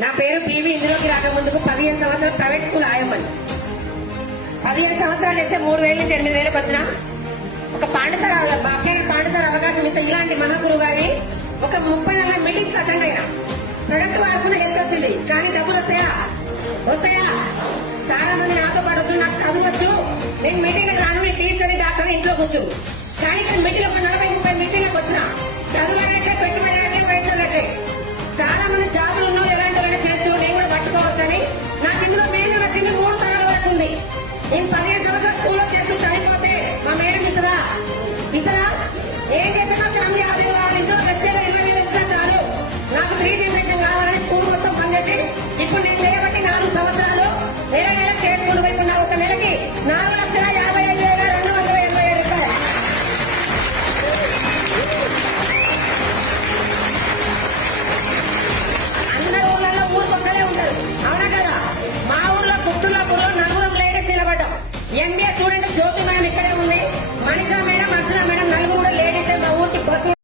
నా పేరు పివి. ఇందులోకి రాకముందుకు 15 సంవత్సరాలు ప్రైవేట్ స్కూల్ ఆయమ్మని. 15 సంవత్సరాలు వేస్తే 3,000 నుంచి 8,000 వచ్చిన ఒక పాండసార అవకాశం ఇస్తే ఇలాంటి మహాగురు గారి ఒక 30 మీటింగ్స్ అటెండ్ అయినా ప్రొడక్ట్ వాడుకున్న ఎంత వచ్చింది, కానీ డబ్బులు వస్తాయా? చాలా మంది నాతో పాటు వచ్చి నాకు చదవచ్చు, నేను మీటింగ్ రాను, నేను టీచర్ డాక్టర్ ఇంట్లో కూర్చు, కానీ నేను మీటింగ్ ఒక 40-30 మీటింగ్లకు వచ్చిన చదువు అనట్లే, పెట్టుబడి అనట్లే, వయసు అనట్లే. చాలా మంది జాబులు ఉన్న